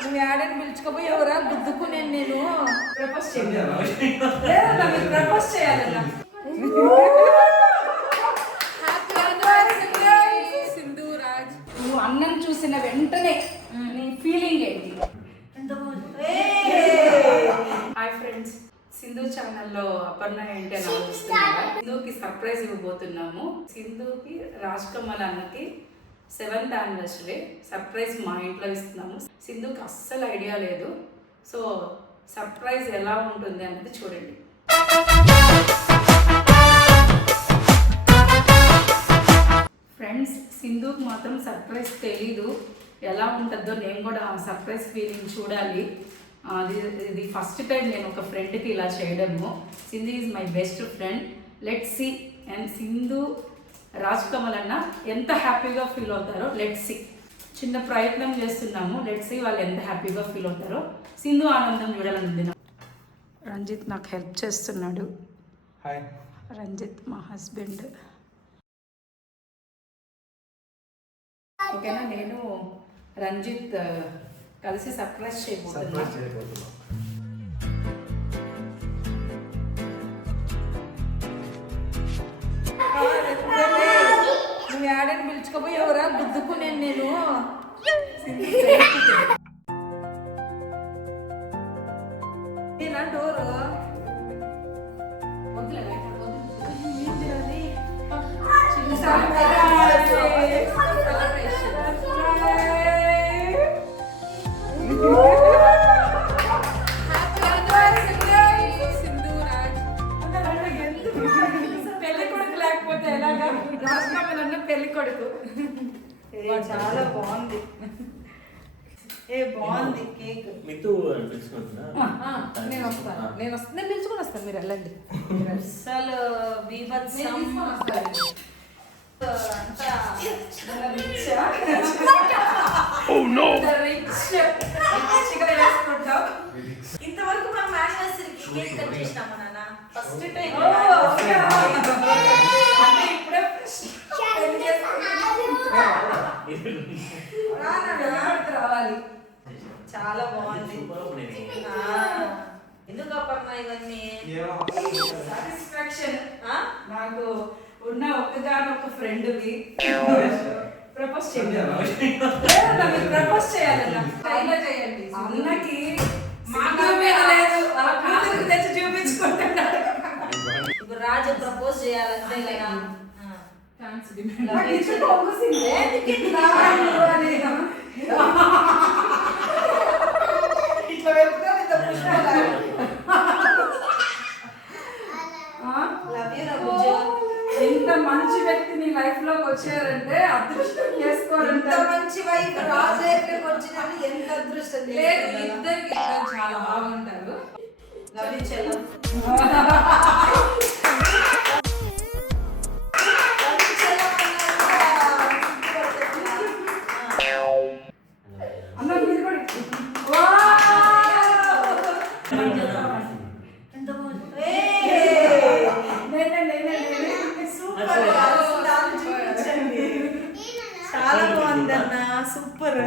నువ్వు యాడని పిలుచుకోపోయి ఎవరా గుద్దుకునేను నేను ప్రపోజ్ ప్రపోజ్ చేయాలన్నా సింధు రాజ్ నువ్వు అన్నం చూసిన వెంటనే నీ ఫీలింగ్ ఏంటి? హాయ్ ఫ్రెండ్స్, సింధు ఛానల్లో అపర్ణ ఏంటి అని ఆలోచిస్తున్నారా? సింధుకి సర్ప్రైజ్ ఇవ్వబోతున్నాము. సింధుకి రాజ్ కమల్ అన్నకి 7th యానివర్సరీ సర్ప్రైజ్ మా ఇంట్లో ఇస్తున్నాము. సింధుకి అస్సలు ఐడియా లేదు. సో సర్ప్రైజ్ ఎలా ఉంటుంది అనేది చూడండి. ఫ్రెండ్స్, సింధుకి మాత్రం సర్ప్రైజ్ తెలీదు. ఎలా ఉంటుందో నేను కూడా ఆ సర్ప్రైజ్ ఫీలింగ్ చూడాలి. ఇది ఫస్ట్ టైం నేను ఒక ఫ్రెండ్కి ఇలా చేయడము. Sindhu is my best friend. Let's see. And Sindhu Raj Kamal అన్న ఎంత హ్యాపీగా ఫీల్ అవుతారో లెట్స్ సీ. చిన్న ప్రయత్నం చేస్తున్నాము. లెట్స్ సీ వాళ్ళు ఎంత హ్యాపీగా ఫీల్ అవుతారో. సింధు ఆనందం చూడాలనుంది. రంజిత్ నాకు హెల్ప్ చేస్తున్నాడు. హాయ్ రంజిత్ మా హస్బెండ్. ఓకేనా, నేను రంజిత్ కలిసి సర్ప్రైజ్ చేయబోతున్నా. నువ్వు యాడని పిలుచుకోపోయి ఎవరా గుద్దుకునేను నేను డోరు పెళ్లి కొడుకు లేకపోతే ఎలాగా? రాజ్ కమల్ అన్న పెళ్లి కొడుకు. చాలా బాగుంది. బాగుంది కేక్. మీతో నేను వస్తాను. నేను పిలుచుకొని వస్తాను, మీరు వెళ్ళండి. అసలు బీభత్సం. ఇంతవరకు మనం యానివర్సరీకి కేక్ కట్ చేసినాము నాన్న. First time. రావాలి. చాలా బాగుంది. ఎందుకు అపర్ణ ఇవన్నీ? సాటిస్ఫాక్షన్. నాకు ఉన్న ఒక్కగానొక్క ఫ్రెండ్వి ప్రపోజ్ చేయాలి. ప్రపోజ్ చేయాలన్నా టైంలో చేయండి. అన్నకి మాత్రమే లేదు, వాళ్ళ కాళ్ళకి తెచ్చి చూపించుకుంటున్నాడు. ఇప్పుడు రాజు ప్రపోజ్ చేయాలంటే కదా. ఎంత మంచి వ్యక్తి నీ లైఫ్ లోకి వచ్చారంటే అదృష్టం చేసుకోవాలంటే. మంచి వైఫ్ రాజు దగ్గరికి వచ్చినట్టు ఎంత అదృష్టం. లేదు, ఇద్దరికి చాలా బాగుంటారు. లభించలం. అన్న మీరు కూడా చాలా బాగుంది అన్న. సూపర్.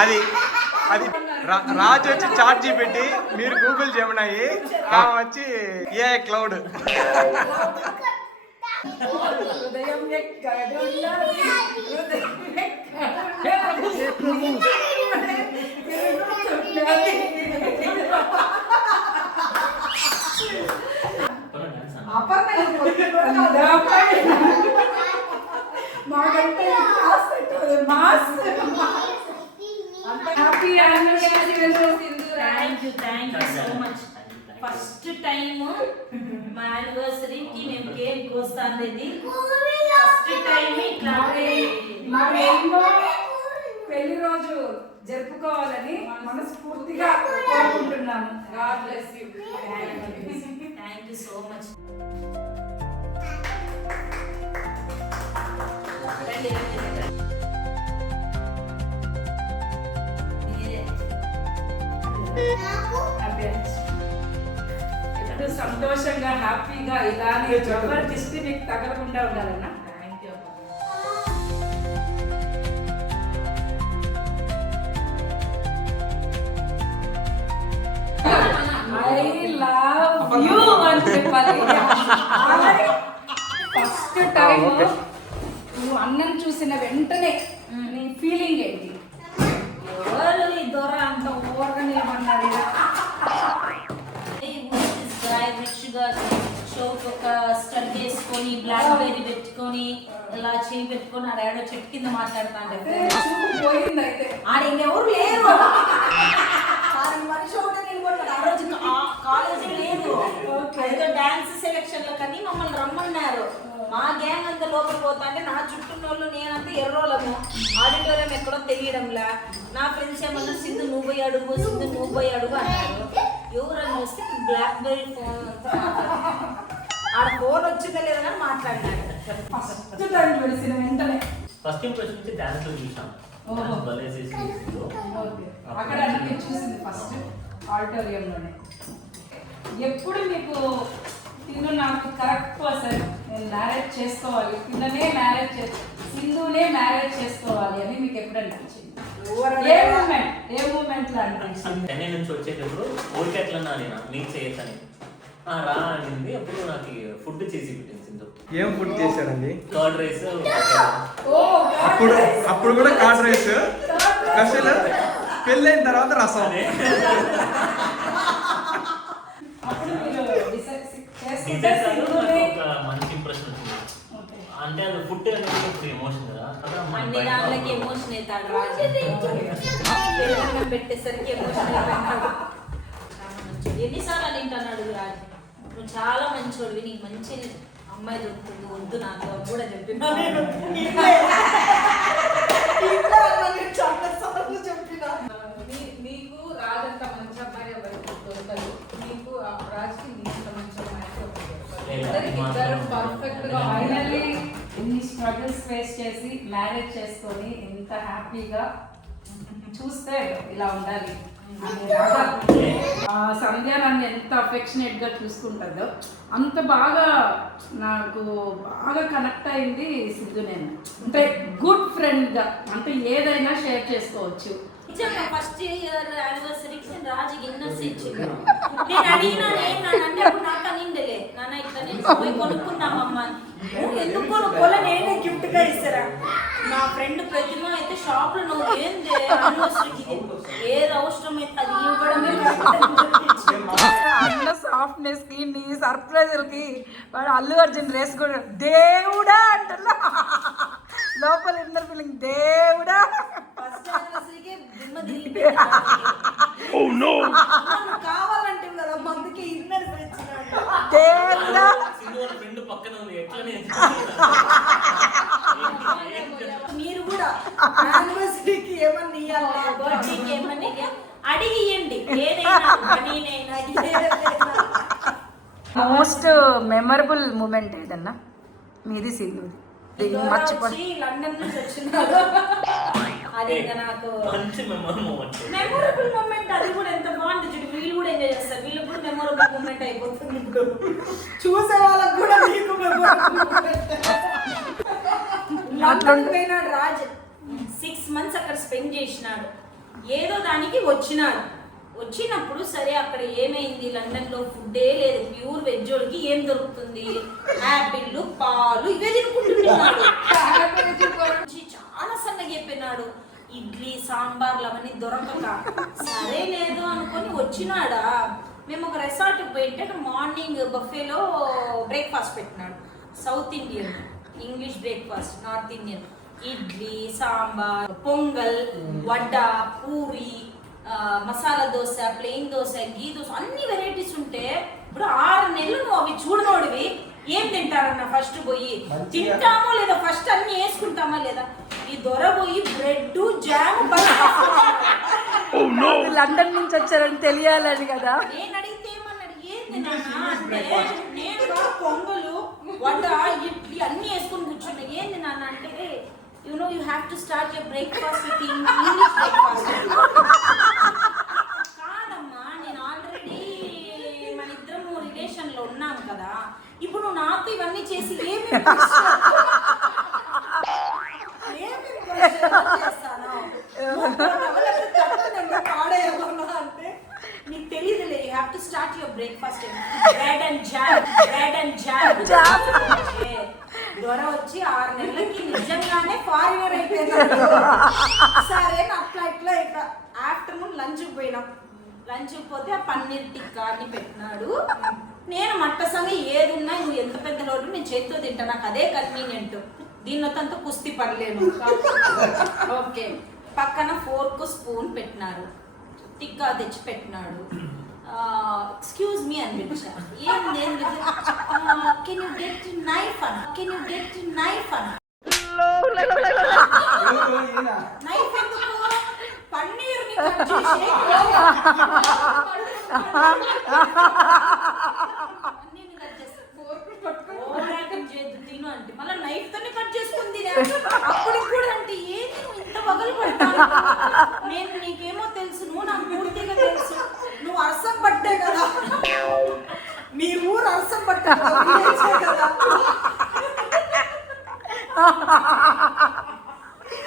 అది అది రాజు వచ్చి చాట్ జీపీటీ, మీరు గూగుల్ జెమినాయి, వచ్చి ఏ క్లౌడ్. హృదయం ఫస్ట్ టైం మా యానివర్సరీకి మేము కేక్ కోస్తాంది. ఫస్ట్ టైం ఇట్లా పెళ్లి రోజు జరుపుకోవాలని మనస్ఫూర్తిగా కోరుకుంటున్నాము. God bless you. Thank you so much. సంతోషంగా హ్యాపీగా ఇలానే ఎవరి దిష్టి మీకు తగలకుండా ఉండాలన్నా. ఐ లవ్ యూ అని చెప్పాలి. ఫస్ట్ టైం నువ్వు అన్నం చూసిన వెంటనే నీ ఫీలింగ్ ఏంటి? ఎవరు ఈ దొర అంత ఓవర్గా నిలబడ్డారు? షోకి ఒక స్టడ్ వేసుకొని బ్లాక్ బెర్రీ పెట్టుకొని ఇలా చేయి పెట్టుకొని ఆడ ఏడో చెట్టు కింద మాట్లాడుతా అంటే పోయింది అయితే. ఆడ ఇంకెవరు లేరు. మనిషి ఒకటే నిలబడ్డాడు. ఆ రోజు కాలేజీ లేదు. ఏదో డాన్స్ సెలెక్షన్ లో కానీ మమ్మల్ని రమ్మన్నారు. మా గ్యాంగ్ అంతా లోపల పోతా అంటే నా చుట్టూ వాళ్ళు నేనంతా ఎర్రోళ్ళము. ఆడిటోరియం ఎక్కడో తెలియడంలా. నా ఫ్రెండ్స్ ఏమన్నా సింధు నువ్వు పోయి అడుగు, సింధు నువ్వు పోయి అడుగు అన్నారు. ఎవరని చూస్తే బ్లాక్ బెర్రీ ఫోన్ ఆడ ఫోన్ వచ్చిందా లేదా అని మాట్లాడినాడు. ఫస్ట్ టైం చూసిన వెంటనే ఫస్ట్ ఇంప్రెషన్ నుంచి డాన్స్ లో చూసాం. డాన్స్ భలే చేసింది. అక్కడ నేను చూసింది ఫస్ట్ ఆడిటోరియంలోనే. ఎప్పుడు మీకు తిను నాకు కరెక్ట్ పర్సన్, నేను మ్యారేజ్ చేసుకోవాలి, తిననే మ్యారేజ్ సింధునే మ్యారేజ్ చేసుకోవాలి అని మీకు ఎప్పుడు అనిపించింది? ఏ మూమెంట్ లో అనిపించింది? చెన్నై నుంచి వచ్చేటప్పుడు ఊరికి ఎట్లా నేను మీకు చేయొచ్చని రా అనింది. అప్పుడు నాకు ఫుడ్ చేసి పెట్టింది సింధు. ఏం ఫుడ్ చేశారండి? Curd rice. అప్పుడు కూడా కర్డ్ రైస్ స్పెషల్. పెళ్ళైన తర్వాత రసం. అప్పుడు మీరు ఒక మంచి ఇంప్రెషన్ వచ్చింది. అంటే అది ఫుడ్ అనేది ఇప్పుడు ఎమోషన్ కదా. అన్ని దాంట్లోకి ఎమోషన్ అవుతాడు రాజు. పెట్టేసరికి ఎమోషన్ అయిపోతాడు. ఎన్నిసార్లు అని అంటున్నాడు రాజు, నువ్వు చాలా మంచోడివి, నీకు మంచి అమ్మాయి దొరుకుతుంది, వద్దు నాకు అని కూడా చెప్పినా. మీకు రాజంత మంచి అబ్బాయి ఎవరికి దొరకదు, మీకు రాజుకి నీకు మంచి పర్ఫెక్ట్ గా ఫైనల్లీ ఇన్ని స్ట్రగుల్స్ ఫేస్ చేసి మ్యారేజ్ చేసుకొని ఎంత హ్యాపీగా చూస్తే ఇలా ఉండాలి. సంధ్య నన్ను ఎంత అఫెక్షనేట్ గా చూసుకుంటుందో అంత బాగా నాకు బాగా కనెక్ట్ అయింది సింధు. నేను అంటే గుడ్ ఫ్రెండ్ గా, అంటే ఏదైనా షేర్ చేసుకోవచ్చు. నిజంగా ఫస్ట్ ఇయర్ యానివర్సరీకి నేను రాజుకి ఇన్నర్స్ ఇచ్చింది. నేను అడిగినా అంటే అప్పుడు నాకు అనిండలే, నాన్న ఇట్లా నేను పోయి కొనుక్కుందామమ్మా. ఎందుకు కొనుక్కోలే, నేనే గిఫ్ట్ గా ఇస్తారా. నా ఫ్రెండ్ ప్రతిమ అయితే షాప్ లో నువ్వు ఏంది యానివర్సరీకి ఏది అవసరం అయితే అది ఇవ్వడమే. అన్న సాఫ్ట్నెస్ కి నీ సర్ప్రైజ్లకి వాడు అల్లు అర్జున్ డ్రెస్ కూడా దేవుడా అంటున్నా. లోపల ఇన్నర్ ఫీలింగ్ దేవుడా. ఫస్ట్ యానివర్సరీకి దిమ్మ దిగిపోయింది. కావాలంటే కదా మందుకి ఇన్నర్ పెంచినాడు దేవుడా. ఫ్రెండ్ పక్కన ఉంది ఎట్లనే. మీరు కూడా యానివర్సరీకి ఏమన్నా ఇవ్వాలా, బర్త్డేకి ఏమన్నా అడిగి ఇవ్వండి. ఏదైనా మనీనైనా ఏదైనా. మోస్ట్ మెమరబుల్ మూమెంట్ ఏదన్నా మీది సింధుది? లండన్ నుంచి వచ్చినాడు. అది ఇంకా నాకు మంచి మెమొరబుల్ మూమెంట్. అది కూడా ఎంత బాగుంది చూడు. వీళ్ళు కూడా ఎంజాయ్ చేస్తారు. వీళ్ళకి కూడా మెమొరబుల్ మూమెంట్ అయిపోతుంది. చూసే వాళ్ళకి కూడా మీకు మెమొరబుల్ మూమెంట్. లండన్ పోయినాడు రాజు. 6 months అక్కడ స్పెండ్ చేసినాడు. ఏదో దానికి వచ్చినాడు. వచ్చినప్పుడు సరే అక్కడ ఏమైంది, లండన్ లో ఫుడ్డే లేదు, ప్యూర్ వెజ్ వాళ్ళకి ఏం దొరుకుతుంది, యాపిల్ పాలు ఇవే తినుకుంటున్నాడు. చాలా సన్నగా చెప్పినాడు. ఇడ్లీ సాంబార్లు అవన్నీ దొరకక సరే లేదు అనుకొని వచ్చినాడా. మేము ఒక రెసార్ట్ పోయింటే మార్నింగ్ బఫేలో బ్రేక్ఫాస్ట్ పెట్టినాడు. South Indian, English breakfast, North Indian. Idli sambar, pongal, vada, puri, masala dosa, plain dosa, ghee dosa, అన్ని వెరైటీస్ ఉంటే ఇప్పుడు 6 నెలలు నువ్వు అవి చూడనోడివి ఏం తింటారన్న. ఫస్ట్ పోయి తింటామో లేదా, ఫస్ట్ అన్ని వేసుకుంటామా లేదా. ఈ దొర పోయి బ్రెడ్ జామ్ లండన్ నుంచి వచ్చారని తెలియాలని కదా. నేను అడిగితే ఏమన్నాడు, ఏంది నాన్న అంటే నేను పొంగలు వడ ఇడ్లీ అన్ని వేసుకొని కూర్చున్నా. ఏంది నాన్న అంటే you know you have to start your breakfast with English breakfast. కాదమ్మా, నేను ఆల్రెడీ మన ఇద్దరం రిలేషన్ కదా. ఇప్పుడు నువ్వు నాతో ఇవన్నీ చేసి అంటే నీకు తెలియదులే. You have to start your breakfast bread and jam. జ్వర వచ్చి 6 నెలలకి నిజంగానే ఫారినర్ అయిపోయింది. సరే అట్లా ఆఫ్టర్నూన్ లంచ్కి పోయినాం. లంచ్కి పోతే ఆ పన్నీర్ టిక్కా అని పెట్టినాడు. నేను మట్టసంగా ఏది ఉన్నా నువ్వు ఎంత పెద్ద లోటు నేను చేతితో తింటా, నాకు అదే కన్వీనియంట్. దీనిలో అంతా కుస్తీ పడలేను. ఓకే, పక్కన ఫోర్క్ స్పూన్ పెట్టినారు, టిక్కా తెచ్చి పెట్టినాడు. ఎక్స్క్యూజ్ మీ అని పిలిచా. ఏం నేను కెన్ యూ గెట్ నైఫ్ అన్న. నైఫ్ ఎందుకు? పన్నీర్ని కట్ చేసి తిను అంటే మళ్ళీ నైఫ్ తోనే కట్ చేసుకుంది. అప్పుడు కూడా అంటే ఏంటి నువ్వు ఇంత పగలు పడతావు? నేను నీకేమో తెలుసు, నువ్వు నాకు పూర్తిగా తెలుసు. నువ్వు అరసం పట్టే కదా, మీ ఊరు అరసం పట్టే కదా.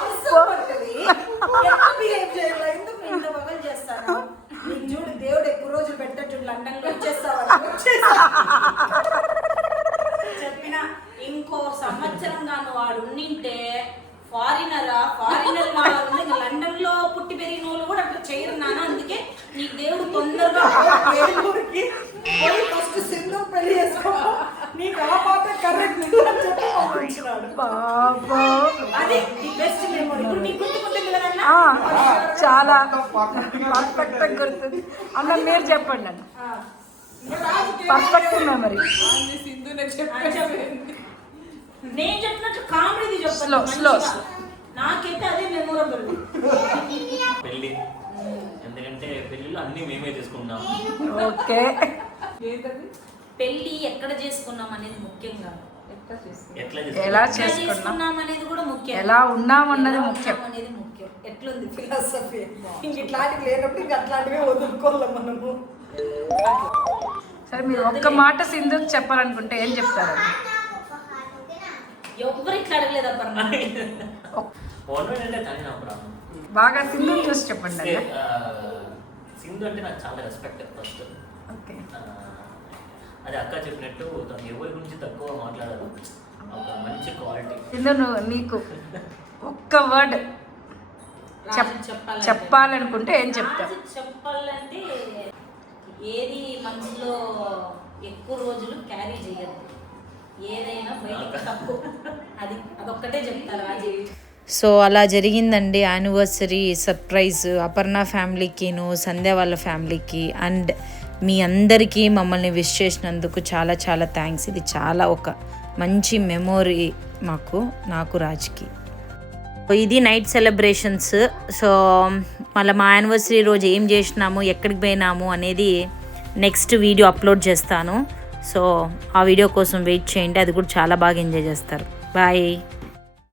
అరసం పట్టది ఎంత బిహేవ్ చేయాలి? ఎందుకు ఇంత పగలు చేస్తాను? నీకు చూడు దేవుడు ఎక్కువ రోజులు పెట్టట్టు లండన్ లో చెప్పిన ఇంకో సంవత్సరం గాను వాడు ఉండింటే ఫారినర్ లండన్ లో పుట్టి పెరిగిన వాళ్ళు కూడా అట్లా చేయరు నాన్న. అందుకే నీకు దేవుడు తొందరగా ఫస్ట్ సింధు పెళ్లి చేసుకో, నీకు ఆ పాప కరెక్ట్ అది బెస్ట్ మెమరీ. ఇప్పుడు నీకు గుర్తుకుంటుంది కదన్నా? చాలా పర్ఫెక్ట్ గుర్తుంది అన్న. మీరు చెప్పండి అన్న. Perfect memory. నేను చెప్పినట్టు కామెడీ స్లో నాకైతే అదే మెమొరబుల్. పెళ్ళి ఎందుకంటే పెళ్ళిలో అన్ని మేమే చేసుకున్నాం. ఓకే, పెళ్ళి ఎక్కడ చేసుకున్నాం అనేది ముఖ్యం కాదు, ఎలా చేసుకున్నాం అనేది కూడా ముఖ్యం. ఎలా ఉన్నామన్నది ముఖ్యం అనేది ముఖ్యం. ఎట్లుంది ఫిలాసఫీ? ఇంక ఇట్లాంటివి లేనప్పుడు ఇంక అట్లాంటివే వదులుకోవాలి మనము. సరే, మీరు ఒక్క మాట సింధుకి చెప్పాలనుకుంటే ఏం చెప్తారు? ఎవరు ఇట్లా అడగలేదప్ప. బాగా సింధు చూసి చెప్పండి అన్న. సింధు అంటే నాకు చాలా రెస్పెక్ట్ ఫస్ట్. ఓకే, అది అక్క చెప్పినట్టు తను ఎవరి గురించి తక్కువ మాట్లాడదు, ఒక మంచి క్వాలిటీ. సింధు నీకు ఒక్క వర్డ్ చెప్పాలనుకుంటే ఏం చెప్తారు? చెప్పాలంటే ఏది మనసులో ఎక్కువ రోజులు క్యారీ చేయదు, ఏదైనా బయటకు తక్కువ, అదొక్కటే చెప్తారు. అది సో అలా జరిగిందండి యానివర్సరీ సర్ప్రైజ్ అపర్ణ ఫ్యామిలీకిను సంధ్య వాళ్ళ ఫ్యామిలీకి. అండ్ మీ అందరికీ మమ్మల్ని విష్ చేసినందుకు చాలా చాలా థ్యాంక్స్. ఇది చాలా ఒక మంచి మెమొరీ నాకు రాజ్కి. ఇది నైట్ సెలబ్రేషన్స్. సో మళ్ళీ మా యానివర్సరీ రోజు ఏం చేసినాము, ఎక్కడికి పోయినాము అనేది నెక్స్ట్ వీడియో అప్లోడ్ చేస్తాను. సో ఆ వీడియో కోసం వెయిట్ చేయండి, అది కూడా చాలా బాగా ఎంజాయ్ చేస్తారు. బాయ్.